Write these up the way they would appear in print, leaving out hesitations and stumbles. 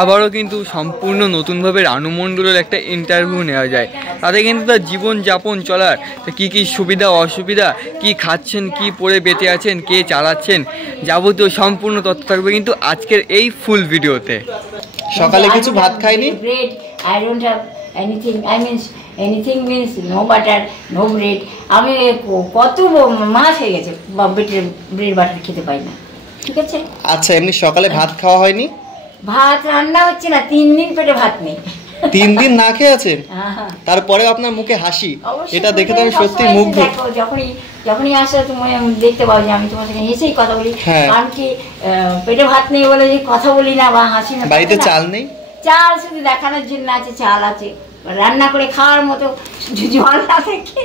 আবারও কিন্তু সম্পূর্ণ নতুনভাবে রানু মণ্ডলের একটা ইন্টারভিউ নেওয়া যায়। তাতে কিন্তু তার জীবনযাপন চলার কী কী সুবিধা অসুবিধা, কি খাচ্ছেন, কি পরে বেঁচে আছেন, কে চালাচ্ছেন, যাবতীয় সম্পূর্ণ তথ্য থাকবে কিন্তু আজকের এই ফুল ভিডিওতে। সকালে কিছু ভাত খাইনি? anything means no butter, no bread. আমি কত মাস হয়ে গেছে ব্রেড বাটার খেতে পাই না, ঠিক আছে? আচ্ছা, এমনি সকালে ভাত খাওয়া হয়নি? ভাত রান্না হচ্ছে না, 3 দিন পেটে ভাত নেই। 3 দিন না খেয়ে আছেন? তারপরে আপনার মুখে হাসি, এটা দেখে তো আমি সত্যি মুগ্ধ। যখনই আসো তুমি দেখতে পাও যে আমি তোমার সাথে হেসেই কথা বলি, কারণ কি পেটে ভাত নেই বলে যে কথা বলি না বা হাসি না। বাড়িতে চাল নেই? চাল শুধু দেখানোর জন্য আছে, চাল আছে, রান্না করে খাওয়ার মতো জল না থেকে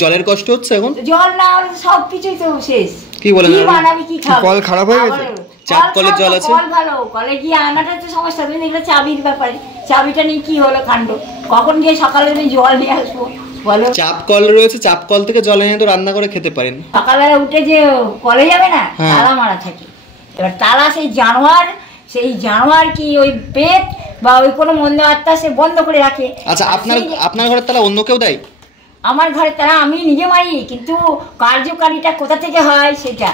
জলের কষ্ট হচ্ছে এখন? জল না হলে সবকিছুই তো শেষ। কি বলেন? কি বানাবি, কি খাবি? কল খারাপ হয়ে গেছে? চাপ কলের জল আছে? কল ভালো, কলে গিয়ে আনাটা তো সমস্যা। তুমি দেখলে চাবির ব্যাপারে, চাবিটা নিয়ে কি হলো কাণ্ড, কখন গিয়ে সকালে তুমি জল নিয়ে আসবো বলো? চাপ কল রয়েছে, চাপ কল থেকে জল এনে তো রান্না করে খেতে পারেন। সকালবেলা উঠে যে কলে যাবে না, তালা মারা থাকে। এবার তালা সেই জানোয়ার কি ওই পেট বা ওই কোনো মন্দ আত্মা সে বন্ধ করে রাখে। আচ্ছা, আপনার ঘরের তালা অন্য কেউ দেয়? আমার ঘরের তালা আমি নিজে মারি, কিন্তু কার্যকারিতা কোথা থেকে হয় সেটা।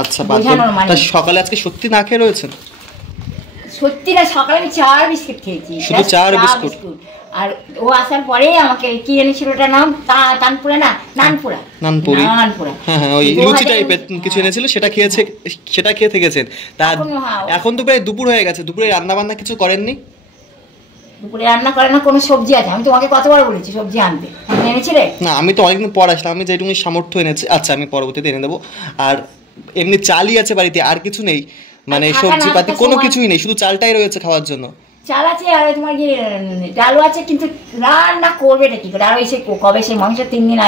আচ্ছা, সকালে আজকে সত্যি না খেয়ে রয়েছেন? সত্যি না, সকালে আমি 4 বিস্কুট খেয়েছি, শুধু 4 বিস্কুট। আর ও আসার পরে আমাকে কি এনেছিল, ওটার নাম তানপুরা না নানপুরা। হ্যাঁ, ওই লুচি টাইপের কিছু এনেছিল, সেটা খেয়ে থেকেছেন। এখন তো প্রায় দুপুর হয়ে গেছে, দুপুরে রান্না বান্না কিছু করেননি? দুপুরে রান্না করে না, কোনো সবজি আছে? আমি তোমাকে কতবার বলেছি সবজি আনতে, এনেছিলে না? আমি তো অনেকদিন পর আসলাম, আমি যেটুকু সামর্থ্য এনেছি। আচ্ছা, আমি পরবর্তীতে এনে দেবো। আর এমনি চালই আছে বাড়িতে, আর কিছু নেই? মানে সবজি পাতি কোনো কিছুই নেই, শুধু চালটাই রয়েছে খাওয়ার জন্য? চাল আছে আর তোমার কি ডালও আছে, কিন্তু রান্না করবে এটা কি করে? আর এসে কবে সেই মাংস 3 দিন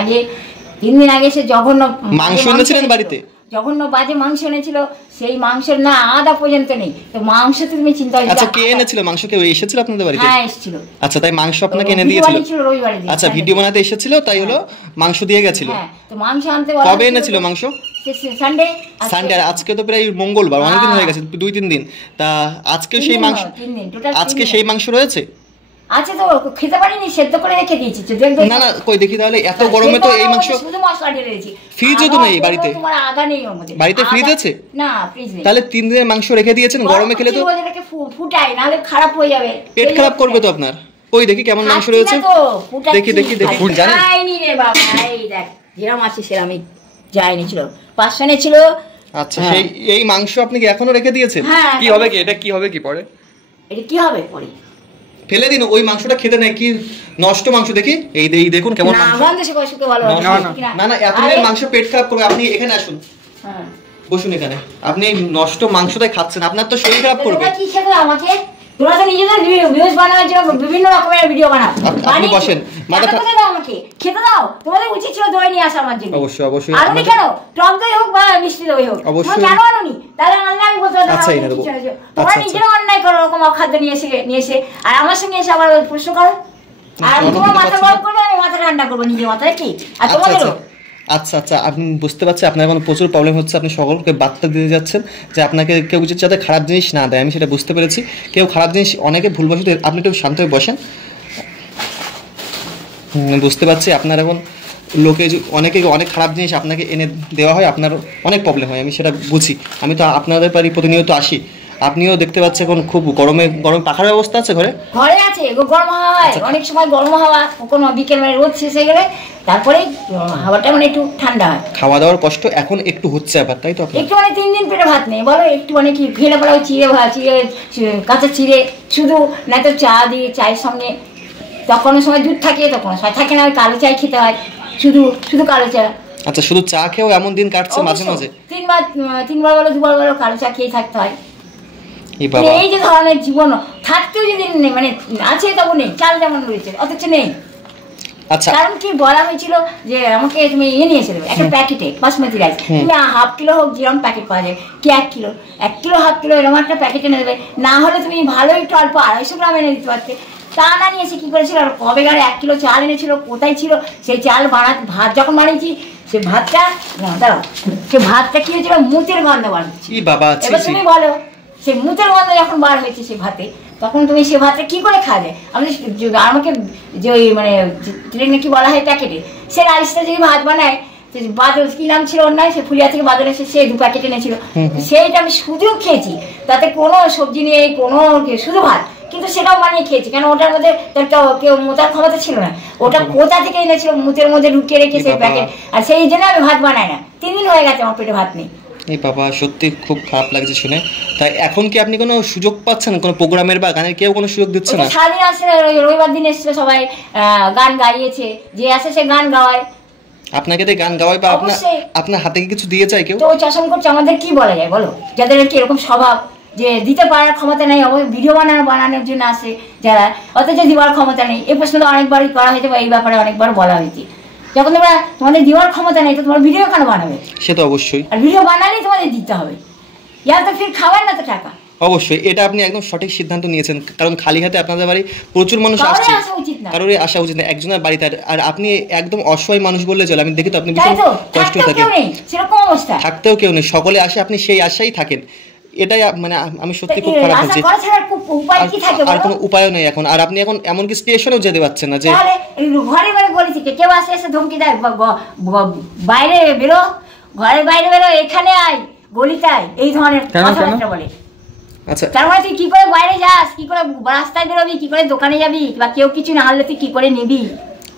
আগে সে জঘন্য মাংস এনেছিলেন বাড়িতে, জঘন্য বাজে মাংস এনেছিল। সেই মাংসের না আদা পর্যন্ত নেই, তো মাংস তুমি চিন্তা করো। আচ্ছা, কে এনেছিল মাংস? কেউ এসেছিল আপনাদের বাড়িতে? হ্যাঁ, এসেছিল। আচ্ছা, তাই মাংস আপনাকে এনে দিয়েছিল? আচ্ছা, ভিডিও বানাতে এসেছিল, তাই হলো মাংস দিয়ে গেছিল। হ্যাঁ, তো মাংস আনতে কবে এনেছিল মাংস? সানডে। আর আজকে তো প্রায় মঙ্গলবার, অনেকদিন হয়ে গেছে, 2-3 দিন। তা আজকে সেই মাংস, আজকে সেই মাংস রয়েছে? আছে তো, খেতে পারিনি, সেদ্ধ করে রেখে দিয়েছি। না না, কই দেখি তাহলে। এত গরমে তো এই মাংস শুধু মশলা ঢেলে দিয়েছি। ফ্রিজও তো নেই বাড়িতে? তোমার আদা নেই আমাদের বাড়িতে? ফ্রিজ আছে? না, ফ্রিজ নেই। তাহলে 3 দিনের মাংস রেখে দিয়েছেন, গরমে খেলে তো ফুটাই, নালে খারাপ হয়ে যাবে, পেট খারাপ করবে তো আপনার। ওই দেখি কেমন মাংস রয়েছে, দেখি। জানেন খাইনি রে বাবা, এই দেখ যেরকম আছে সেরকমই যায়নি ছিল, 500 ছিল। আচ্ছা, সেই এই মাংস আপনি কি এখনো রেখে দিয়েছেন? কি হবে কি এটা, কি হবে কি পরে? এটা কি হবে পরে? ফেলে দিন, ওই মাংসটা খেতে নাই, কি নষ্ট মাংস। দেখি, এই দেখুন কেমন মাংস। না না, এতদিন মাংস পেট খারাপ করবে। আপনি এখানে আসুন, বসুন এখানে। আপনি নষ্ট মাংসটাই খাচ্ছেন, আপনার তো শরীর খারাপ করবে। কি খেতে আমাকে? তোমরা তো নিজেদের ভিউজ বানানোর জন্য বিভিন্ন রকমের ভিডিও বানাও। আপনি বসেন, মাথা দাও আমাকে খেতে দাও। তোমাদের উচিত ছিল দই নিয়ে আসা আমার জন্য। অবশ্যই। আর কেন টক দই হোক বা মিষ্টি দই হোক, তোমরা জানো আনুনি, তাহলে আনলে আমি বলতে পারতাম। আচ্ছা, এনে দেবো। তোমরা নিজেরা অন্যায় করো, এরকম অখাদ্য নিয়ে এসে আর আমার সঙ্গে এসে আবার প্রশ্ন করো। আর তোমার মাথা গরম করবে, আমি মাথা ঠান্ডা করবো নিজের মাথায়, কি? আর তোমাদেরও। আচ্ছা, আপনি বুঝতে পারছি আপনার এখন প্রচুর প্রবলেম হচ্ছে। আপনি সকলকে বার্তা দিতে যাচ্ছেন যে আপনাকে কেউ কিছু যাতে খারাপ জিনিস না দেয়, আমি সেটা বুঝতে পেরেছি। কেউ খারাপ জিনিস অনেকে ভুলবশত, আপনি একটু শান্ত হয়ে বসেন। বুঝতে পারছি আপনার এখন অনেকে অনেক খারাপ জিনিস আপনাকে এনে দেওয়া হয়, আপনার অনেক প্রবলেম হয়, আমি সেটা বুঝি। আমি তো আপনাদের বাড়ি প্রতিনিয়ত আসি, আপনিও দেখতে পাচ্ছেন এখন খুব গরম পাখার ব্যবস্থা আছে ঘরে আছে, গরম হাওয়া হয় অনেক সময়, গরম হাওয়া কোনো বিকেল মানে রোদ শেষ হয়ে গেলে তারপরে হাওয়াটা মানে একটু ঠান্ডা হয়। খাওয়া দাওয়ার কষ্ট এখন একটু হচ্ছে আবার, তাই তো? একটু মানে 3 দিন পেটে ভাত নেই বলো, একটু মানে কি খেলে পড়া চিড়ে কাঁচা চিড়ে শুধু, না তো চা দিয়ে, চায়ের সঙ্গে তখন সময় দুধ থাকে, তখন সময় থাকে না, কালো চাই খেতে হয়, শুধু কালো চা। আচ্ছা, শুধু চা খেয়েও এমন দিন কাটছে মাঝে মাঝে? 3বার বলো 2বার বলো কালো চা খেয়ে থাকতে হয়। এই যে ধরনের জীবন থাকতেও যদি নেই, মানে আছে তখন নেই, চাল যেমন রয়েছে অথচ নেই। আচ্ছা, কারণ কি বলা হয়েছিল যে আমাকে তুমি নিয়ে এসে দেবে একটা প্যাকেটে বাসমতি রাইস, তুমি 1/2 কিলো হোক, যেরকম প্যাকেট পাওয়া যায়, কি 1 কিলো 1.5 কিলো এরকম একটা প্যাকেট এনে দেবে। না হলে তুমি ভালো একটু অল্প 250 গ্রাম এনে দিতে পারতে। তা না নিয়ে এসে কি করেছিল, আর কবে গাড়ি 1 কিলো চাল এনেছিল, কোথায় ছিল সেই চাল? ভাত যখন বানিয়েছি সে ভাতটা, দাঁড়াও, সে ভাতটা কি হয়েছিল, মুতের গন্ধ বানাচ্ছি। এবার তুমি বলো সেই মুতের গন্ধ যখন বার হয়েছে সে ভাতে, তখন তুমি সে ভাতটা কি করে খাওয়া যায়? আমাকে যে ওই মানে ট্রেনে কি বলা হয় প্যাকেটে, সে রাইসটা যদি ভাত বানায়, বাদল কি নাম ছিল ওর নয়, সে ফুলিয়া থেকে বাদল এসে সে 2 প্যাকেট এনেছিল, সেইটা আমি শুধুও খেয়েছি, তাতে কোনো সবজি নেই কোনো, শুধু ভাত, কিন্তু সেটাও বানিয়ে খেয়েছি। কেন ওটার মধ্যে কেউ মোতার ক্ষমতা ছিল না, ওটা কোথা থেকে এনেছিল মুতের মধ্যে ঢুকিয়ে রেখে সেই প্যাকেট, আর সেই জন্য আমি ভাত বানাই না। 3 দিন হয়ে গেছে আমার পেটে ভাত নেই। এই বাবা, সত্যি খুব খারাপ লাগছে শুনে। তাই এখন কি আপনি কোনো সুযোগ পাচ্ছেন কোনো প্রোগ্রামের বা গানের? কেউ কোনো সুযোগ দিচ্ছে না? সারাদিন আসছে, রবিবার দিন এসেছিল সবাই গান গাইয়েছে, যে আসে সে গান গাওয়ায়। আপনাকে তো গান গাওয়ায় বা আপনার হাতে কিছু দিয়ে যায় কেউ? তো চশম করছে, আমাদের কি বলা যায় বলো, যাদের কি এরকম স্বভাব যে দিতে পারার ক্ষমতা নেই, ভিডিও বানানোর জন্য আসে যারা, অথচ দেওয়ার ক্ষমতা নেই। এই প্রশ্ন তো অনেকবারই করা হয়েছে বা এই ব্যাপারে অনেকবার বলা হয়েছে, যখন তোমরা তোমাদের দেওয়ার ক্ষমতা নেই তো তোমার ভিডিও কেন বানাবে? সে তো অবশ্যই, আর ভিডিও বানালেই তোমাদের দিতে হবে, ইয়ার তো ফির খাবার না তো টাকা। অবশ্যই এটা আপনি একদম সঠিক সিদ্ধান্ত নিয়েছেন, কারণ খালি হাতে আপনাদের বাড়ি প্রচুর মানুষ আসছে, কারোরই আসা উচিত না একজনের বাড়িতে। আর আপনি একদম অসহায় মানুষ বললে চলে, আমি দেখি তো আপনি ভীষণ কষ্ট থাকেন, সেরকম অবস্থা, থাকতেও কেউ নেই, সকলে আসে, আপনি সেই আশাই থাকেন। এটাই মানে আমি সত্যি খুব খারাপ হচ্ছে, আর কোনো উপায়ও নেই এখন। আর আপনি এখন এমনকি স্টেশনেও যেতে পারছেন না, যে ঘরে ঘরে বলেছি কেউ আসে এসে ধমকি দেয়, বাইরে বেরো, ঘরের বাইরে বেরো, এখানে আয়, গলিতে আয়, এই ধরনের কথাবার্তা বলে। আচ্ছা, তার মানে তুই কি করে বাইরে যাস, কি করে রাস্তায় বেরোবি, কি করে দোকানে যাবি, বা কেউ কিছু না হলে তুই কি করে নিবি,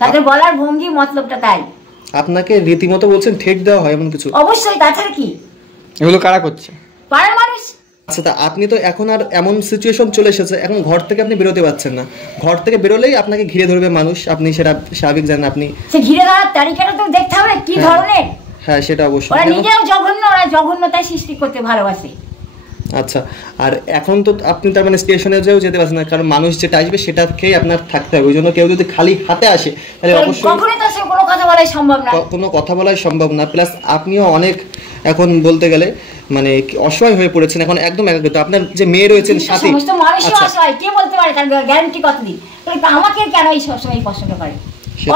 তাদের বলার ভঙ্গি মতলবটা তাই। আপনাকে রীতিমতো বলছেন ঠেক দেওয়া হয় এমন কিছু? অবশ্যই, তাছাড়া কি? এগুলো কারা করছে? পাড়ার মানুষ। আচ্ছা, তা আপনি তো এখন আর এমন সিচুয়েশন চলে এসেছে, এখন ঘর থেকে আপনি বেরোতে পারছেন না, ঘর থেকে বেরোলেই আপনাকে ঘিরে ধরবে মানুষ, আপনি সেটা স্বাভাবিক জানেন। আপনি সে ঘিরে ধরার তালিকাটা তো দেখতে হবে কি ধরনের। হ্যাঁ, সেটা অবশ্যই। ওরা নিজেও জঘন্য, ওরা জঘন্যতায় সৃষ্টি করতে ভালোবাসে। আচ্ছা, আর এখন তো আপনি তার মানে স্টেশনে যেতে পারছেন না, কারণ মানুষ যেটা আসবে সেটা খেয়ে আপনার থাকতে হবে, ওই জন্য কেউ যদি খালি হাতে আসে তাহলে অবশ্যই কখনোই তো কোনো কথা বলাই সম্ভব না, কোনো কথা বলাই সম্ভব না। প্লাস আপনিও অনেক এখন বলতে গেলে মানে অসহায় হয়ে পড়েছেন এখন, একদম একাকিত্ব। আপনার যে মেয়ে রয়েছেন সাথে, সমস্ত মানুষই অসহায়, কে বলতে পারে তার গ্যারান্টি কতদিন? আমাকে কেন এই সবসময় প্রশ্নটা করে?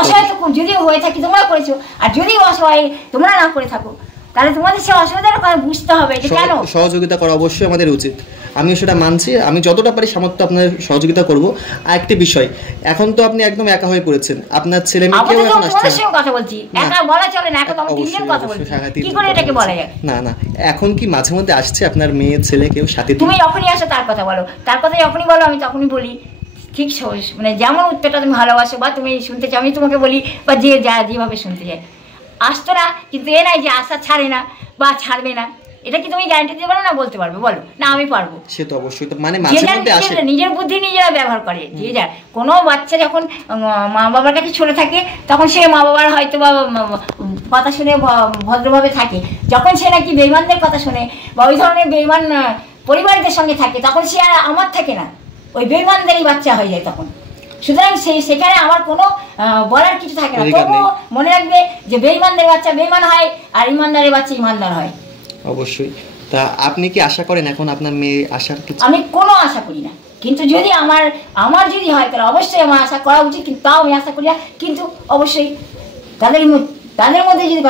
অসহায় তো যদি হয়ে থাকি তোমরা করেছো, আর যদি অসহায় তোমরা না করে থাকো তাহলে তোমাদের সে অসুবিধার কথা বুঝতে হবে। কেন সহযোগিতা করা অবশ্যই আমাদের উচিত, আমিও সেটা মানছি, আমি যতটা পারি সামর্থ্য আপনাদের সহযোগিতা করব। আর একটি বিষয়, এখন তো আপনি একদম একা হয়ে পড়েছেন, আপনার ছেলে মেয়ে কেউ এখন আসছে না। কথা বলছি একা বলা চলে না, এখন তো আমরা তিনজন কথা বলছি, কি করে এটাকে বলা যায়? না না, এখন কি মাঝে মধ্যে আসছে আপনার মেয়ে ছেলে কেউ সাথে? তুমি যখনই আসো তার কথা বলো, তার কথা যখনই বলো আমি তখনই বলি, ঠিক মানে যেমন উত্তরটা তুমি ভালোবাসো বা তুমি শুনতে চাও আমি তোমাকে বলি, বা যে যা যেভাবে শুনতে চাই। আসতো না কিন্তু এ নাই যে আশা ছাড়ে না বা ছাড়বে না, এটা কি তুমি গ্যারান্টি দিতে পারো না? বলতে পারবে? বলো না, আমি পারবো। সে তো অবশ্যই, তো মানে মাঝে মধ্যে আসে, নিজের বুদ্ধি নিজেরা ব্যবহার করে। যে যার কোনো বাচ্চা যখন মা বাবার কাছে ছোট থাকে তখন সে মা বাবার হয়তো বা কথা শুনে ভদ্রভাবে থাকে, যখন সে নাকি বেঈমানদের কথা শুনে বা ওই ধরনের বেঈমান পরিবারদের সঙ্গে থাকে তখন সে আর আমার থাকে না, ওই বেঈমানদেরই বাচ্চা হয়ে যায় তখন। সুতরাং সেখানে আমার কোনো বলার কিছু থাকে না। তবুও মনে রাখবে যে বেঈমানদের বাচ্চা বেঈমান হয় আর ইমানদারের বাচ্চা ইমানদার হয়। অবশ্যই। তা আপনি কি আশা করেন এখন আপনার মেয়ে আসার কিছু? আমি কোনো আশা করি না, কিন্তু যদি আমার যদি হয় তাহলে অবশ্যই আমার আশা করা উচিত, কিন্তু তাও আমি আশা করি না। কিন্তু অবশ্যই তাদের মধ্যে যদি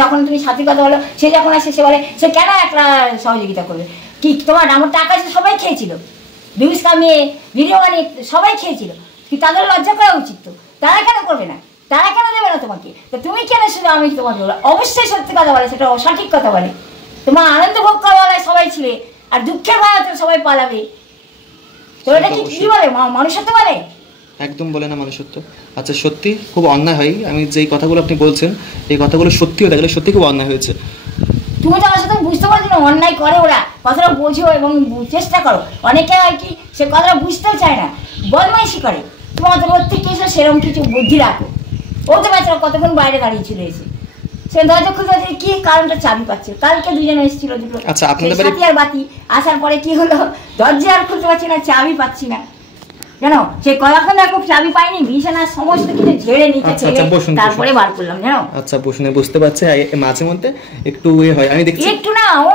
যখন তুমি সাথীর কথা বলো, সে যখন আসে সে বলে সে কেন একলা সহযোগিতা করবে? কি তোমার আমার টাকা সবাই খেয়েছিল, ভিউজ কামিয়ে ভিডিও বানিয়ে সবাই খেয়েছিল, কি তাদের লজ্জা করা উচিত? তো তারা কেন করবে না? তারা কেন দেবে না তোমাকে? তো তুমি কেন শুধু আমি তোমাকে বলো? অবশ্যই সত্যি কথা বলে, সেটা সঠিক কথা বলে। তোমার আনন্দ ভোগ করা বলায় সবাই ছিলে, আর দুঃখের বেলাতে সবাই পালাবে, তো এটা কি বলে? মানুষত্ব বলে? একদম বলে না মানুষত্ব। আচ্ছা, সত্যি খুব অন্যায় হয়, আমি যেই কথাগুলো আপনি বলছেন এই কথাগুলো সত্যি হতে গেলে সত্যি খুব অন্যায় হয়েছে। তুমি তো আমার সাথে বুঝতে পারছো না অন্যায় করে ওরা, কথাটা বোঝো এবং চেষ্টা করো। অনেকে হয় কি সে কথাটা বুঝতেও চায় না, বদমাইশি করে। তোমার তো প্রত্যেককে এসে সেরকম কিছু বুদ্ধি রাখো। ও তো বেচারা কতক্ষণ বাইরে দাঁড়িয়ে ছিল, এসে সে দরজা খুলতে কি কারণটা চাবি পাচ্ছে। কালকে দুজনে এসেছিল দুটো, আচ্ছা আপনাদের বাড়ি আর বাতি আসার পরে কি হলো, দরজা আর খুলতে পারছি না, চাবি পাচ্ছি না। জানো সে কখন খুব চাবি পাইনি, বিছানার সমস্ত কিছু ঝেড়ে নিচে ছেড়ে তারপরে বার করলাম। জানো আচ্ছা বসুনে বুঝতে পারছে, মাঝে মধ্যে একটু হয়, আমি দেখছি একটু না, ও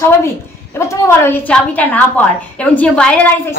স্বাভাবিক। এবার তুমি বলো যে চাবিটা না পার এবং যে বাইরে দাঁড়িয়ে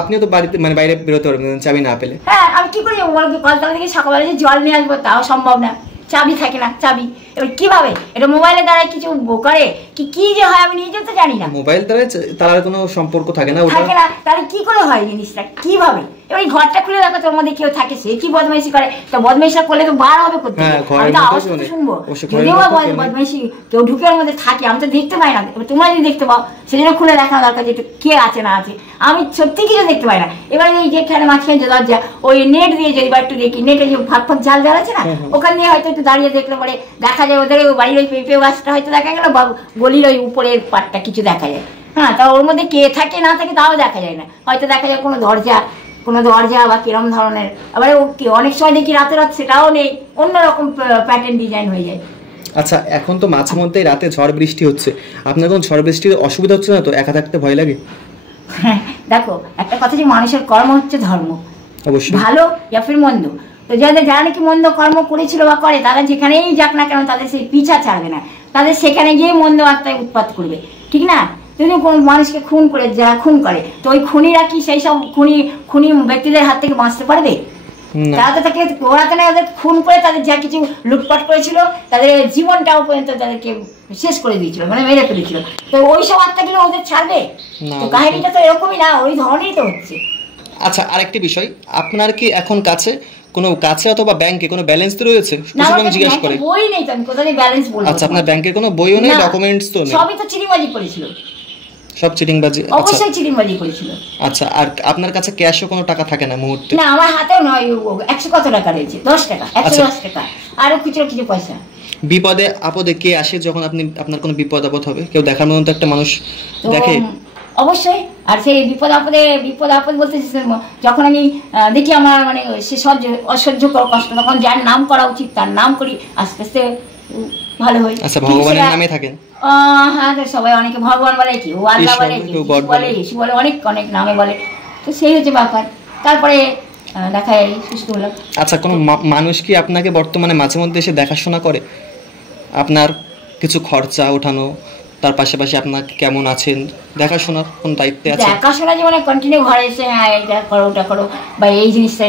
আপনিও তো বাড়িতে মানে বাইরে বেরোতে পারবেন চাবি না পেলে। হ্যাঁ, আমি কি করি কলতলা থেকে সকালবেলা যে জল নিয়ে আসবো তাও সম্ভব না, চাবি থাকে না, চাবি এবার কিভাবে এটা মোবাইলের দ্বারা কিছু করে কি যে হয় আমি নিজেও তো জানি না। মোবাইল দ্বারা তার কোনো সম্পর্ক থাকে না, থাকে না, তাহলে কি করে হয় জিনিসটা কিভাবে? এবার এই ঘরটা খুলে রাখো, তোর মধ্যে কেউ থাকে, সে কি বদমাইশি করে, তো বদমাইশি করলে তো বার হবে করতে, আমি তো আওয়াজ তো শুনবো, যদিও বদমাইশি কেউ ঢুকের মধ্যে থাকে আমি তো দেখতে পাই না, এবার তোমরা যদি দেখতে পাও সেই জন্য খুলে রাখা দরকার যে কে আছে না আছে, আমি সত্যি কিছু দেখতে পাই না। এবার এই যেখানে মাঝখানে যে দরজা ওই নেট দিয়ে যদি একটু দেখি, নেটে যে ফাঁক ফাঁক জাল জাল আছে না, ওখান দিয়ে হয়তো একটু দাঁড়িয়ে দেখলে পরে দেখা যায় ওদের বাড়ির ওই পেঁপে গাছটা হয়তো দেখা গেল, বা গলির ওই উপরের পাটটা কিছু দেখা যায়। হ্যাঁ, তা ওর মধ্যে কে থাকে না থাকে তাও দেখা যায় না, হয়তো দেখা যায় কোনো দরজা বা কিরম ধরনের। আবার অনেক সময় দেখি রাতে সেটাও নেই, অন্যরকম প্যাটার্ন ডিজাইন হয়ে যায়। আচ্ছা, এখন তো মাঝে মধ্যে রাতে ঝড় বৃষ্টি হচ্ছে, আপনার কোনো ঝড় বৃষ্টির অসুবিধা হচ্ছে না তো? একা থাকতে ভয় লাগে? দেখো একটা কথা, যে মানুষের কর্ম হচ্ছে ধর্ম, অবশ্যই ভালো ইয়া ফির মন্দ। তো যারা নাকি মন্দ কর্ম করেছিল বা করে, তারা যেখানেই যাক না কেন তাদের সেই পিছা ছাড়বে না, তাদের সেখানে গিয়ে মন্দ আত্মায় উৎপাত করবে, ঠিক না? যদি কোনো মানুষকে খুন করে, যারা খুন করে, তো ওই খুনিরা কি সেই সব খুনি ব্যক্তিদের হাত থেকে বাঁচতে পারবে? তারা তো তাকে ওরাতে না, ওদের খুন করে তাদের যা কিছু লুটপাট করেছিল তাদের জীবনটাও পর্যন্ত তাদেরকে শেষ করে দিয়েছিল, মানে মেরে ফেলেছিল, তো ওই সব আত্মাগুলো ওদের ছাড়বে? তো কাহিনীটা তো এরকমই না, ওই ধরনেরই তো হচ্ছে। আচ্ছা, আরেকটি বিষয়, আপনার কি এখন কাছে অথবা ব্যাংকে কোনো ব্যালেন্স তো রয়েছে? জিজ্ঞেস করে বই নেই তো, আমি কোথায় ব্যালেন্স বলবো? আচ্ছা, আপনার ব্যাংকের কোনো বইও নেই, ডকুমেন্টস তো নেই? সবই তো চিটিংবাজি করেছিল, সব চিটিংবাজি? অবশ্যই চিটিংবাজি করেছিল। আচ্ছা, আর আপনার কাছে ক্যাশও কোনো টাকা থাকে না মুহূর্তে? না, আমার হাতেও নয়, 100 কত টাকা রয়েছে, 10 টাকা, 110 টাকা, আরো কিছু পয়সা। বিপদে আপদে কে আসে যখন আপনার কোনো বিপদ আপদ হবে? কেউ দেখার মতন তো একটা মানুষ দেখে অবশ্যই। আর সেই বিপদ আপদ বলতে যখন আমি দেখি আমার মানে সে অসহ্য কষ্ট, তখন যার নাম করা উচিত তার নাম করি, আস্তে আস্তে ভালো হয়। আচ্ছা, ভগবানের নামে থাকেন? হ্যাঁ, সবাই অনেকে ভগবান বলে, কি ও আল্লাহ বলে, বলে ইসু বলে, অনেক নামে বলে, তো সেই হচ্ছে ব্যাপার। তারপরে দেখা যায় সুস্থ হলাম। আচ্ছা, কোনো মানুষ কি আপনাকে বর্তমানে মাঝে মধ্যে এসে দেখাশোনা করে? আপনার কিছু খরচা ওঠানো, তার পাশাপাশি আপনার কেমন আছেন দেখাশোনার কোন দায়িত্বে আছে? দেখাশোনা যে মানে কন্টিনিউ ঘরে এসে হ্যাঁ এটা করো ওটা করো বা এই জিনিসটা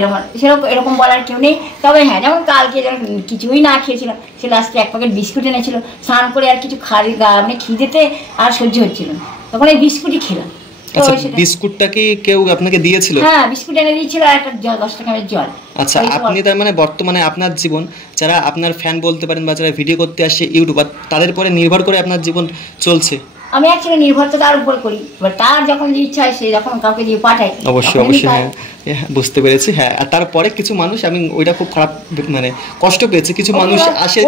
এরকম বলার কেউ নেই। তবে হ্যাঁ, যেমন কালকে যখন কিছুই না খেয়েছিলাম, সে লাস্টে 1 প্যাকেট বিস্কুট এনেছিল, স্নান করে আর কিছু মানে খিদেতে আর সহ্য হচ্ছিল না, তখন এই বিস্কুটই খেলাম। আচ্ছা, বিস্কুটটা কি কেউ আপনাকে দিয়েছিল? হ্যাঁ, বিস্কুট এনে দিয়েছিল আর একটা 10 টাকার জল। আচ্ছা, আপনি তার মানে বর্তমানে আপনার জীবন, যারা আপনার ফ্যান বলতে পারেন বা যারা ভিডিও করতে আসে ইউটিউবার, তাদের পরে নির্ভর করে আপনার জীবন চলছে? আমি অ্যাকচুয়ালি নির্ভর তো তার উপর করি, এবার তার যখন যে ইচ্ছা হয় সে যখন কাউকে দিয়ে পাঠায়। অবশ্যই হ্যাঁ, বুঝতে পেরেছি। হ্যাঁ, আর তারপরে কিছু মানুষ, আমি ওইটা খুব খারাপ মানে কষ্ট পেয়েছি, কিছু মানুষ আসে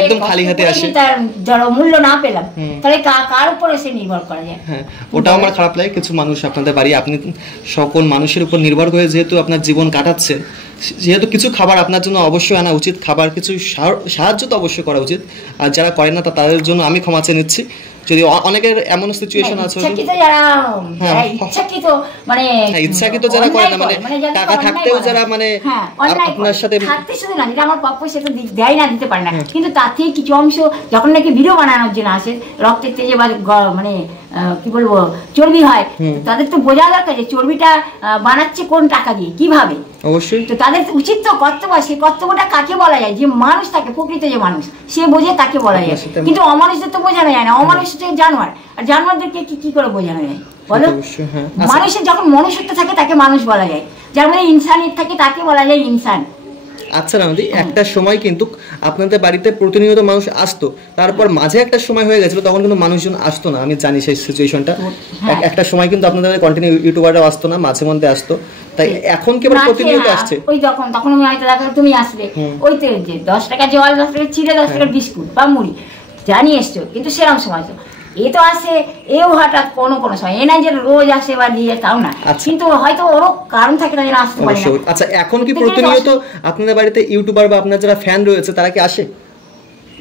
একদম খালি হাতে আসে, তার ধরো মূল্য না পেলাম, তাহলে কার উপরে সে নির্ভর করা যায়? হ্যাঁ, ওটাও আমার খারাপ লাগে। কিছু মানুষ আপনাদের বাড়ি, আপনি সকল মানুষের উপর নির্ভর করে যেহেতু আপনার জীবন কাটাচ্ছেন, যেহেতু কিছু খাবার আপনার জন্য অবশ্যই আনা উচিত, খাবার কিছু সাহায্য তো অবশ্যই করা উচিত, আর যারা করে না তাদের জন্য আমি ক্ষমা চেয়ে নিচ্ছি। যদি অনেকের এমন সিচুয়েশন আছে ইচ্ছাকৃত যারা করে না, মানে টাকা থাকতেও যারা মানে আপনার সাথে থাকতে শুধু না, যেটা আমার প্রাপ্য সেটা দেয় না, দিতে পারে না, কিন্তু তার থেকে কিছু অংশ যখন নাকি ভিডিও বানানোর জন্য আসে, রক্তের তেজে বা মানে কি বলবো চর্বি হয়, তাদের তো বোঝা দরকার যে চর্বিটা বানাচ্ছে কোন টাকা দিয়ে, কিভাবে। অবশ্যই তো তাদের উচিত তো কর্তব্য, সেই কর্তব্যটা কাকে বলা যায়? যে মানুষ থাকে, প্রকৃত যে মানুষ সে বোঝে তাকে বলা যায়, কিন্তু অমানুষদের তো বোঝানো যায় না। অমানুষ হচ্ছে জানোয়ার, আর জানোয়ারদেরকে কি করে বোঝানো যায় বলো? মানুষের যখন মনুষ্যত্ব থাকে তাকে মানুষ বলা যায়, যার মধ্যে ইনসানিয়ত থাকে তাকে বলা যায় ইনসান। আচ্ছা রামদি, একটা সময় কিন্তু আপনাদের বাড়িতে প্রতিনিয়ত মানুষ আসতো, তারপর মাঝে একটা সময় হয়ে গেছিল তখন কিন্তু মানুষজন আসতো না, আমি জানি সেই সিচুয়েশনটা। একটা সময় কিন্তু আপনাদের কন্টিনিউ ইউটিউবাররা আসতো না, মাঝে মধ্যে আসতো, তাই এখন কি প্রতিনিয়ত আসছে? ওই তখন আমি হয়তো দেখা তুমি আসবে, ওই তো যে 10 টাকা জল, 10 টাকা চিড়ে, 10 টাকা বিস্কুট বা মুড়ি জানিয়ে এসছো, কিন্তু সেরকম সময় তো এ তো আসে, এও হঠাৎ কোনো সময় এ নাই যে রোজ আসে বা দিয়ে, তাও না, কিন্তু হয়তো ওরও কারণ থাকে না যেন আসতে পারে না। আচ্ছা, এখন কি প্রতিনিয়ত আপনাদের বাড়িতে ইউটিউবার বা আপনার যারা ফ্যান রয়েছে তারা কি আসে?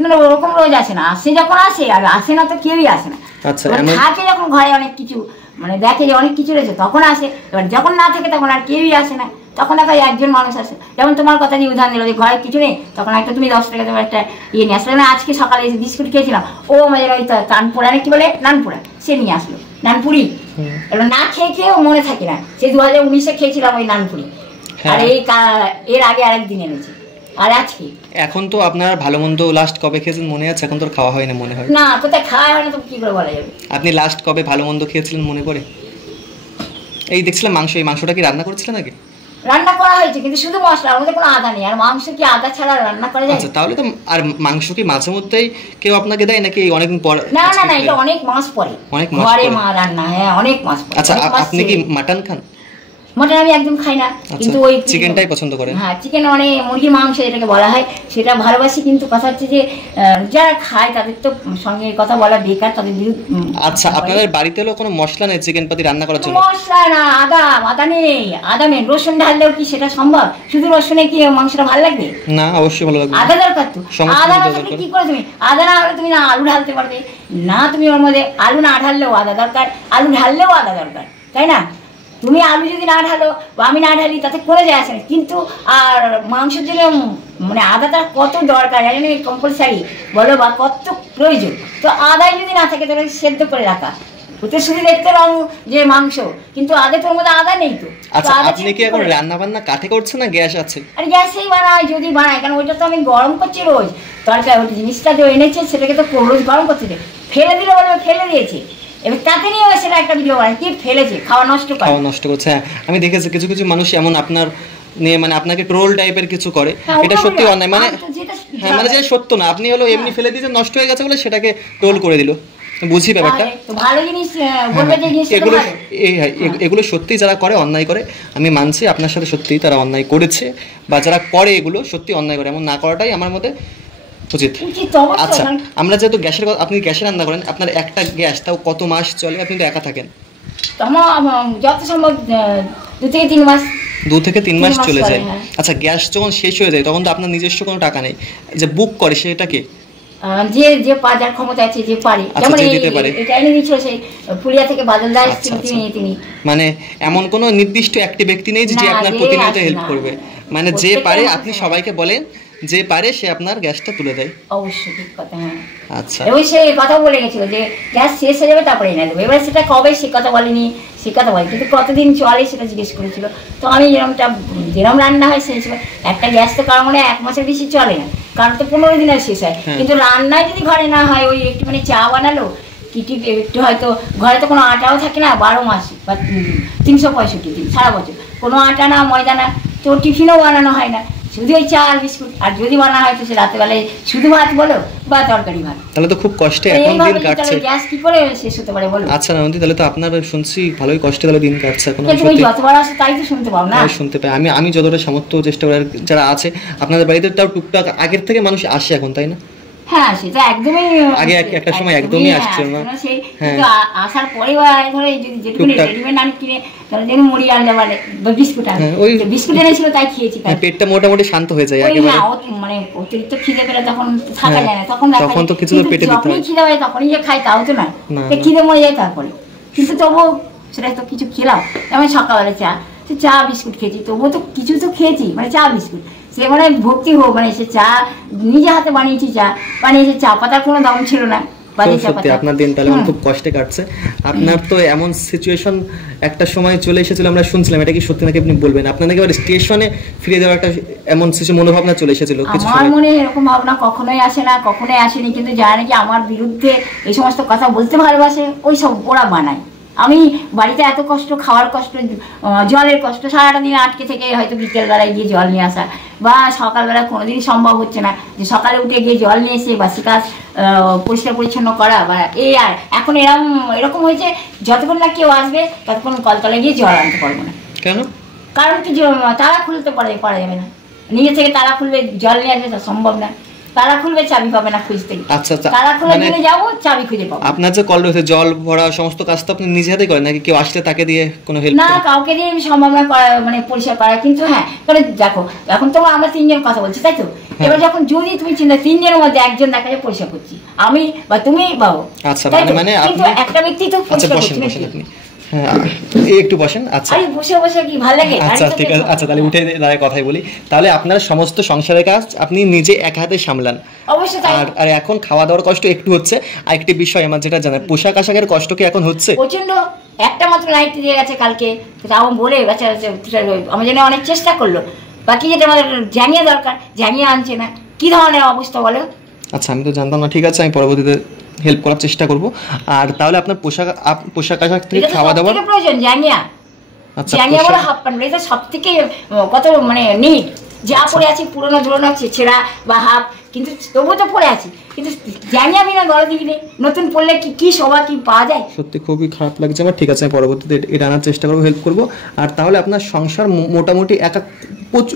না, ওরকম রোজ আসে না, আসে যখন আসে, আর আসে না তো কেউই আসে না। আচ্ছা, থাকে যখন ঘরে অনেক কিছু মানে দেখে যে অনেক কিছু রয়েছে তখন আসে, এবার যখন না থাকে তখন আর কেউই আসে না, তখন দেখা যায় একজন মানুষ আসে। যেমন তোমার কথা দিয়ে উদাহরণ দিল যে ঘরে কিছু নেই, তখন একটা তুমি 10 টাকা তোমার একটা ইয়ে নিয়ে আসলে না, আজকে সকালে এসে বিস্কুট খেয়েছিলাম, ও আমাদের ওই কানপুরা কি বলে নানপুরা, সে নিয়ে আসলো নানপুরি, এবার না খেয়েও মনে থাকে না, সেই 2019-এ খেয়েছিলাম ওই নানপুরি, আর এর আগে আরেকদিন এনেছে। আর আজকে এখন তো আপনার ভালো মন্দ লাস্ট কবে খেয়েছেন মনে আছে? এখন তো আর খাওয়া হয় না মনে হয়। না, কোথায় খাওয়া হয় না তো কি করে বলা যাবে? আপনি লাস্ট কবে ভালো মন্দ খেয়েছিলেন মনে পড়ে? এই দেখছিলাম মাংস, এই মাংসটা কি রান্না করেছিলেন নাকি? রান্না করা হয়েছে কিন্তু শুধু মশলা, আমাদের কোনো আদা নেই। আর মাংস কি আদা ছাড়া রান্না করা যায়? আচ্ছা, তাহলে তো আর মাংস কি মাঝে মধ্যেই কেউ আপনাকে দেয় নাকি অনেকদিন পর? না না না, এটা অনেক মাস পরে, অনেক মাস ঘরে পরে মা রান্না। হ্যাঁ, অনেক মাস পরে। আচ্ছা, আপনি কি মাটন খান? মটন আমি একদম খাই না, কিন্তু ওই চিকেনটাই পছন্দ করেন? হ্যাঁ, চিকেন মানে মুরগির মাংস যেটাকে বলা হয় সেটা ভালোবাসি। কিন্তু কথা হচ্ছে যে যারা খায় তাদের তো সঙ্গে কথা বলা বেকার, তাদের বিরুদ্ধে। আচ্ছা, আপনাদের বাড়িতে হলো কোনো মশলা নেই চিকেন পাতি রান্না করার জন্য? মশলা না, আদা নেই। আদা নেই, রসুন ঢাললেও কি সেটা সম্ভব? শুধু রসুনে কি মাংসটা ভালো লাগবে? না, অবশ্যই ভালো লাগবে। আদা দরকার তো। আদা না থাকলে কি করে তুমি? আদা না হলে তুমি না আলু ঢালতে পারবে না, তুমি ওর মধ্যে আলু না ঢাললেও আদা দরকার, আলু ঢাললেও আদা দরকার, তাই না? তুমি আলু যদি না ঢালো বা আমি না ঢালি তাতে করে যায় আসে না, কিন্তু আর মাংসের জন্য মানে আদাটা কত দরকার জানেন, কম্পালসারি বলো বা কত প্রয়োজন। তো আদাই যদি না থাকে তাহলে সেদ্ধ করে রাখা, ওতে শুধু দেখতে রং যে মাংস, কিন্তু আদা তোর মধ্যে আদা নেই তো। আচ্ছা, আপনি কি এখন রান্না বান্না কাঠে করছেন না গ্যাস আছে? আর গ্যাসেই বানাই যদি বানাই, কারণ ওইটা তো আমি গরম করছি রোজ। তরকারি ওই জিনিসটা যে এনেছে সেটাকে তো রোজ গরম করতে দে, ফেলে দিলে বলবে ফেলে দিয়েছে, এবার তাতে নিয়ে সেটা একটা ভিডিও বানায় কি ফেলেছে, খাওয়া নষ্ট করে, খাওয়া নষ্ট করছে। হ্যাঁ, আমি দেখেছি কিছু কিছু মানুষ এমন আপনার নিয়ে মানে আপনাকে ট্রোল টাইপের কিছু করে, এটা সত্যি অন্যায়। মানে হ্যাঁ, মানে যেটা সত্য না, আপনি হলো এমনি ফেলে দিয়েছেন, নষ্ট হয়ে গেছে বলে সেটাকে ট্রোল করে দিল। বুঝি ব্যাপারটা। ভালো জিনিস বলবে যে এগুলো সত্যি যারা করে অন্যায় করে, আমি মানছি আপনার সাথে সত্যি তারা অন্যায় করেছে, বা যারা করে এগুলো সত্যি অন্যায় করে, এমন না করাটাই আমার মতে উচিত। আচ্ছা, আমরা যেহেতু গ্যাসের কথা, আপনি গ্যাসে রান্না করেন, আপনার একটা গ্যাস তাও কত মাস চলে? আপনি তো একা থাকেন। যত সম্ভব 2 থেকে 3 মাস। 2 থেকে 3 মাস চলে যায়। আচ্ছা, গ্যাস যখন শেষ হয়ে যায় তখন তো আপনার নিজস্ব কোনো টাকা নেই, যে বুক করে সেটা কে? যে যে বাজার ক্ষমতা আছে, যে পারে, যেমন এটা এনে দিয়েছিল সেই ফুলিয়া থেকে বাদল দাস, তিনি মানে এমন কোনো নির্দিষ্ট একটি ব্যক্তি নেই যে আপনার প্রতিনিয়ত হেল্প করবে, মানে যে পারে আপনি সবাইকে বলেন, যে পারে সে আপনার গ্যাসটা তুলে দেয়। অবশ্যই, ঠিক কথা। হ্যাঁ, আচ্ছা, এবং সে কথা বলে গেছিল যে গ্যাস শেষ হয়ে যাবে তারপরে এনে দেবো। এবার সেটা কবে সে কথা বলেনি, সে কথা বলে, কিন্তু কতদিন চলে সেটা জিজ্ঞেস করেছিল। তো আমি যেরকম রান্না হয় সেই হিসেবে, একটা গ্যাস তো কারণ মানে 1 মাসের বেশি চলে না, কারণ তো 15 দিনে শেষ হয়। কিন্তু রান্নায় যদি ঘরে না হয়, ওই একটু মানে চা বানালো কিটি, একটু হয়তো ঘরে তো কোনো আটাও থাকে না 12 মাস বা 365 দিন সারা বছর, কোনো আটা না ময়দা না, তো টিফিনও বানানো হয় না, শুধু ওই চা আর বিস্কুট। আর যদি বানা হয় তো সে রাতেবেলায় শুধু ভাত বলো বা তরকারি ভাত। তাহলে তো খুব কষ্টে এখন দিন কাটছে। গ্যাস কি করে শেষ হতে পারে বলো? আচ্ছা নন্দী, তাহলে তো আপনার শুনছি ভালোই কষ্টে তাহলে দিন কাটছে এখন। তুমি যতবার আসো তাই তো শুনতে পাও না? শুনতে পাই। আমি যতটা সামর্থ্য চেষ্টা করি, যারা আছে আপনাদের বাড়িতে তাও টুকটাক আগের থেকে মানুষ আসে এখন, তাই না? হ্যাঁ, সেটা একদমই আগে একটা সময় একদমই আসছে না। কিন্তু আসার পরে ধরো যদি যেটুকুনি রেডিমেড আনি কিনে, ধরো যেন মুড়ি আনলে মানে বিস্কুট আনলে, ওই বিস্কুট এনেছিল তাই খেয়েছি, পেটটা মোটামুটি শান্ত হয়ে যায় একেবারে। মানে অতিরিক্ত খিদে পেলে তখন থাকা যায় না, তখন তো কিছু পেটে দিতে হয়। খিদে হয় তখনই যে খাই তাও তো না, খিদে মরে যায় তারপরে। কিন্তু তবুও সেটা তো কিছু খেলাম, যেমন সকালবেলা চা বিস্কুট খেয়েছি, তবুও তো কিছু তো খেয়েছি, মানে চা বিস্কুট। সে মানে ভক্তি হোক, মানে সে চা নিজে হাতে বানিয়েছি, বানিয়েছে, চা পাতার কোনো দাম ছিল না। সত্যি আপনার দিন তাহলে খুব কষ্টে কাটছে। আপনার তো এমন সিচুয়েশন একটা সময় চলে এসেছিল, আমরা শুনছিলাম, এটা কি সত্যি নাকি আপনি বলবেন? আপনার নাকি আবার স্টেশনে ফিরে যাওয়ার একটা এমন মনোভাবনা চলে এসেছিল? আমার মনে এরকম ভাবনা কখনোই আসে না, কখনোই আসেনি। কিন্তু যারা নাকি আমার বিরুদ্ধে এই সমস্ত কথা বলতে ভালোবাসে, ওই সব ওরা বানায়। আমি বাড়িতে এত কষ্ট, খাওয়ার কষ্ট, জলের কষ্ট, সারাটা দিন আটকে থেকে হয়তো বিকেলবেলায় গিয়ে জল নিয়ে আসা, বা সকালবেলা কোনোদিনই সম্ভব হচ্ছে না যে সকালে উঠে গিয়ে জল নিয়ে এসে বাসি কাজ পরিষ্কার পরিচ্ছন্ন করা। বা এই আর এখন এরকম হয়েছে, যতক্ষণ না কেউ আসবে ততক্ষণ কলতলায় গিয়ে জল আনতে পারবো না। কেন? কারণ কি, তালা খুলতে পারা যাবে না, নিজে থেকে তালা খুলবে জল নিয়ে আসবে তা সম্ভব না। তালা খুলবে চাবি পাবে না খুঁজতে, তালা খুলে দিলে যাবো চাবি খুঁজে পাবো। আপনার যে কল রয়েছে জল ভরা সমস্ত কাজ তো আপনি নিজে হাতে করেন নাকি কেউ আসলে তাকে দিয়ে কোনো হেল্প? না, কাউকে দিয়ে আমি সম্ভব না করা, মানে পরিষ্কার করা। কিন্তু হ্যাঁ, কারণ দেখো এখন তো আমরা 3 জন কথা বলছি, তাই তো? এবার যখন যদি তুমি চিন্তা 3 জনের মধ্যে একজন দেখা যায় পরিষ্কার করছি, আমি বা তুমি বাবু, আচ্ছা, মানে কিন্তু একটা ব্যক্তি তো পরিষ্কার করছে। একটু বসেন। আচ্ছা, বসে বসে কি ভালো লাগে? আচ্ছা ঠিক আছে। আচ্ছা, তাহলে উঠে দাঁড়ায় কথাই বলি। তাহলে আপনার সমস্ত সংসারের কাজ আপনি নিজে এক হাতে সামলান। অবশ্যই। আর এখন খাওয়া দাওয়ার কষ্ট একটু হচ্ছে। আর একটি বিষয় আমার যেটা জানা, পোশাক আশাকের কষ্ট কি এখন হচ্ছে? প্রচন্ড। একটা মাত্র নাইট দিয়ে গেছে কালকে, তাও বলে আমার জন্য অনেক চেষ্টা করলো, বাকি যেটা আমাদের জানিয়ে দরকার, জানিয়ে আনছে না, কি ধরনের অবস্থা বলো? আচ্ছা, আমি তো জানতাম না, ঠিক আছে, আমি পরবর্তীতে হেল্প করার চেষ্টা করব। আর তাহলে আপনার পোশাক আশাক থেকে খাওয়া দাওয়া প্রয়োজন জানিয়া, আচ্ছা, জানিয়া বলে হাফ প্যান্ট, এটা সব থেকে কত মানে নিট। যা পরে আছি পুরোনো ধরোনো ছেঁড়া বা হাফ, কিন্তু তবুও তো পরে আছি, কিন্তু জানি আমি না গলা দিই নতুন পড়লে কি শোভা কি পাওয়া যায়। সত্যি খুবই খারাপ লাগছে আমার। ঠিক আছে, আমি পরবর্তীতে এটা আনার চেষ্টা করবো, হেল্প করবো। আর তাহলে আপনার সংসার মোটামুটি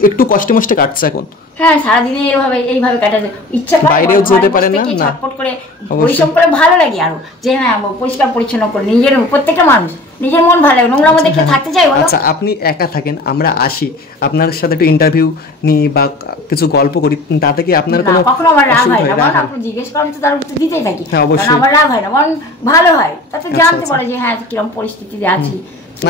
একটু কষ্টে মষ্টে কাটছে এখন? হ্যাঁ, সারাদিনে এইভাবে কাটাতে ইচ্ছা করে, বাইরেও যেতে পারে না, ছটফট করে পরিশ্রম করে ভালো লাগে আরো, যে হ্যাঁ পরিষ্কার পরিচ্ছন্ন করে নিজের প্রত্যেকটা মানুষ নিজের মন ভালো লাগে, নোংরা মধ্যে থাকতে চাই বলো? আচ্ছা, আপনি একা থাকেন, আমরা আসি আপনার সাথে একটু ইন্টারভিউ নিই বা কিছু গল্প করি, তাতে কি আপনার কোনো কখনো আমার রাগ হয় না? বরং আপনি জিজ্ঞেস করেন তো তার উত্তর দিতেই থাকি। হ্যাঁ, অবশ্যই আমার রাগ হয় না, বরং ভালো হয়, তাতে জানতে পারে যে হ্যাঁ কিরকম পরিস্থিতিতে আছি।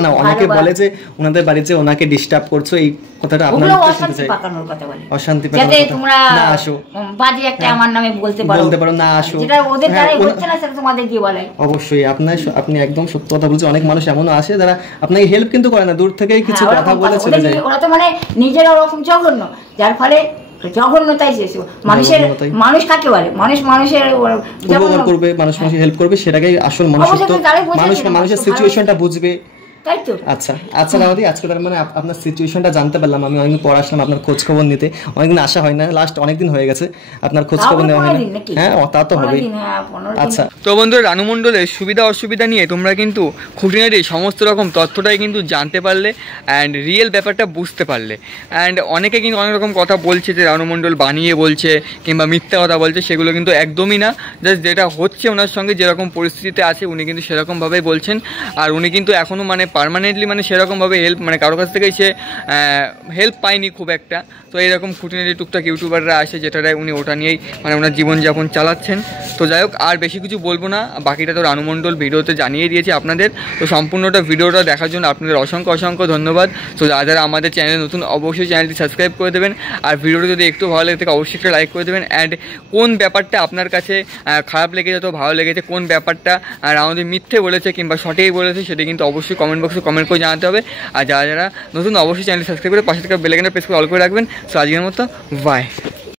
না, অনেকে বলে যে ওনাদের বাড়িতে ওনাকে ডিস্টার্ব করছো, এই কথাটা আপনার অশান্তি পাকানোর কথা বলে, অশান্তি যাতে তোমরা না আসো, বাজে একটা আমার নামে বলতে পারো না আসো, যেটা ওদের দ্বারাই হচ্ছে না সেটা তোমাদের দিয়ে বলে। অবশ্যই আপনি একদম সত্য কথা বলছেন। অনেক মানুষ এমনও আছে যারা আপনাকে হেল্প কিন্তু করে না, দূর থেকেই কিছু কথা বলে চলে যায়। ওরা তো মানে নিজের ওরকম জঘন্য, যার ফলে জঘন্যতাই শেষ। মানুষ কাকে বলে? মানুষের উপকার করবে, মানুষের হেল্প করবে, সেটাকেই আসল মনুষ্যত্ব। মানুষের সিচুয়েশনটা বুঝবে, তাই তো। আচ্ছা রাওদি, আজকে তার মানে আপনার সিচুয়েশনটা জানতে পারলাম। আমি অনেকদিন পর আসলাম আপনার খোঁজ খবর নিতে, অনেকদিন আসা হয় না, লাস্ট অনেকদিন হয়ে গেছে আপনার খোঁজ খবর নেওয়া হয় না। হ্যাঁ, তা তো হবেই। আচ্ছা, তো বন্ধুরা, রানু মণ্ডলের সুবিধা অসুবিধা নিয়ে তোমরা কিন্তু খুঁটিনাটি সমস্ত রকম তথ্যটাই কিন্তু জানতে পারলে অ্যান্ড রিয়েল ব্যাপারটা বুঝতে পারলে। অ্যান্ড অনেকে কিন্তু অনেক রকম কথা বলছে যে রানু মণ্ডল বানিয়ে বলছে কিংবা মিথ্যা কথা বলছে, সেগুলো কিন্তু একদমই না। জাস্ট যেটা হচ্ছে ওনার সঙ্গে যেরকম পরিস্থিতিতে আছে উনি কিন্তু সেরকমভাবেই বলছেন। আর উনি কিন্তু এখনও মানে পার্মানেন্টলি মানে সেরকমভাবে হেল্প মানে কারো কাছ থেকেই সে হেল্প পায়নি খুব একটা। তো এইরকম খুঁটিনাটি টুকটাক ইউটিউবাররা আসে, যেটায় উনি ওটা নিয়েই মানে ওনার জীবনযাপন চালাচ্ছেন। তো যাই হোক, আর বেশি কিছু বলবো না, বাকিটা তো রানু মণ্ডল ভিডিওতে জানিয়ে দিয়েছে আপনাদের। তো সম্পূর্ণটা ভিডিওটা দেখার জন্য আপনাদের অসংখ্য ধন্যবাদ। তো যারা আমাদের চ্যানেলে নতুন অবশ্যই চ্যানেলটি সাবস্ক্রাইব করে দেবেন। আর ভিডিওটা যদি একটু ভালো লাগে থাকে অবশ্যই একটা লাইক করে দেবেন। অ্যান্ড কোন ব্যাপারটা আপনার কাছে খারাপ লেগেছে তো ভালো লেগেছে, কোন ব্যাপারটা আমাদের মিথ্যে বলেছে কিংবা সঠিক বলেছে, সেটা কিন্তু অবশ্যই কমেন্ট বক্সে কমেন্ট করে জানাতে হবে। আর যারা নতুন অবশ্যই চ্যানেল সাবস্ক্রাইব করে পাশে থেকে বেল আইকনটা প্রেস করে অল করে রাখবেন। সো আজকের মতো বাই।